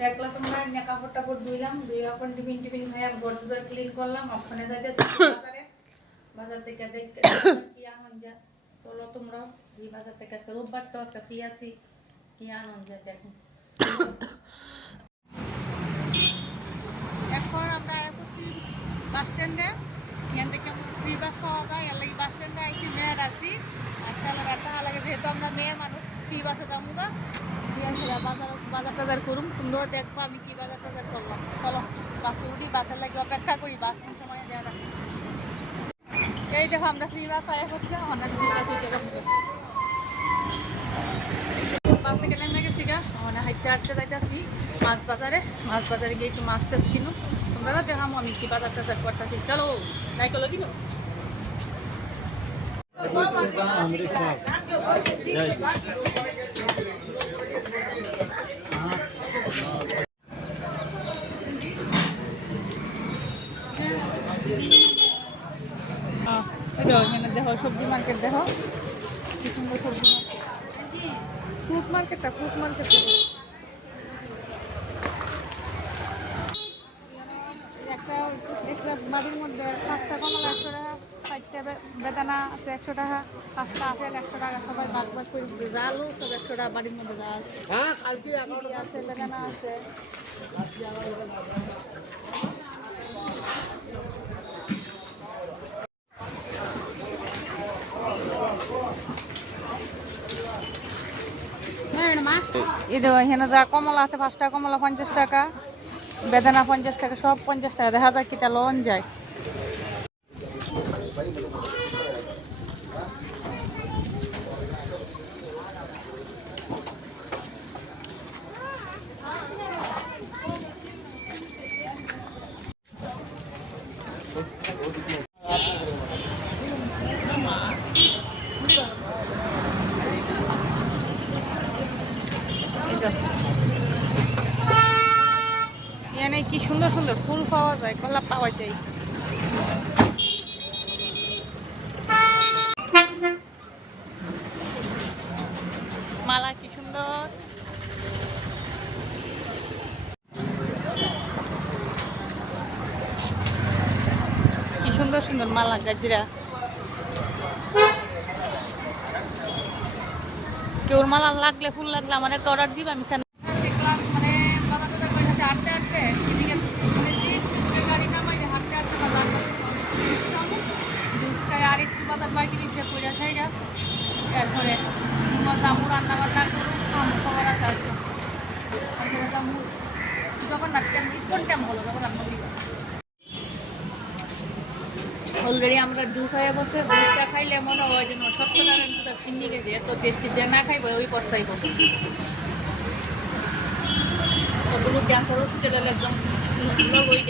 দেখলা তোমরা কাপড় টাপড় ধুইলাম, ধুয়ে এখন টিফিন টিফিন খাই ঘর দুয়ার ক্লিন করলাম। ওখানে যাইতেছি বাজারে, বাজার থেকে দেখে কি আনন্দ যা। চলো তোমরা এই বাজার থেকে আজকে রোববার তো আজকে ফ্রি আছি, কি আনন্দ যা দেখো। এখন আমরা এসেছি বাস স্ট্যান্ডে, এখান থেকে ফ্রি বাস পাওয়া যায়। এর লাগে বাস স্ট্যান্ডে আইসি মেয়ের আছি। আর ছেলেরা টাকা লাগে, যেহেতু আমরা মেয়ে মানুষ ফ্রি বাসে যাবো গা। বাজার টাজার করুম, তোমরাও দেখবো আমি কি বাজার টাজার করলাম। চলো বাসে উঠি, বাসের লাগে অপেক্ষা করি, বাস কোন সময় দেওয়া যায়। এই দেখো আমরা ফ্রি বাস আয়া করছি, আমরা ফ্রি বাস উঠে যাবো। বাস থেকে নেমে গেছি গা, আমরা হাইটে হাঁটতে যাইতেছি মাছ বাজারে। মাছ বাজারে গিয়ে একটু মাছ টাছ কিনুম, তোমরা দেখাম আমি কি বাজার টাজার করতেছি। চলো নাই করলো কিনো। এখানে দেখো সবজি মার্কেট, দেখো কি সুন্দর সবজি মার্কেট, ফ্রুট মার্কেটটা, ফ্রুট মার্কেটটা একটা বাড়ির মধ্যে 5টা কমলা 100 টাকা, 5টা বেদানা আছে 100 টাকা, 5টা আপেল 100 টাকা। সবাই ভাগ ভাগ করে যা আলু সব 100 টাকা বাড়ির মধ্যে যা আছে, বেদানা আছে। এখানে যা কমলা আছে 5টা কমলা 50 টাকা, বেদানা 50 টাকা, সব 50 টাকা। দেখা যায় কিটা লন যায়। এখানে কি সুন্দর সুন্দর ফুল পাওয়া যায়, গোলাপ পাওয়া যায়। মালা কি সুন্দর, কি সুন্দর সুন্দর মালা গাজরা। কেউ মালা লাগলে, ফুল লাগলে আমার একটা অর্ডার দিবে, আমি দেখলাম। মানে বাজার টাজার করে হাঁটতে হাঁটতে গাড়ি নামাইলে হাঁটতে হাঁটতে বাজার আর একটু বাজার বাইকে নিচে পয়সা খাইরা এরপরে জামু রান্না বান্না করুন। খবর আছে আজকে জামু জগন্নাথ ইস্কন টেম্পল জগন্নাথ মন্দির। অলরেডি আমরা জুস হয়ে বসে, জুসটা খাইলে মনে হয় যেন 70 টাকার ভিতর সিন্নি গেছে, এত টেস্টি। যে না খাইব ওই পস্তাইব। ওগুলো ক্যান্সার হসপিটালের একদম লোক ওই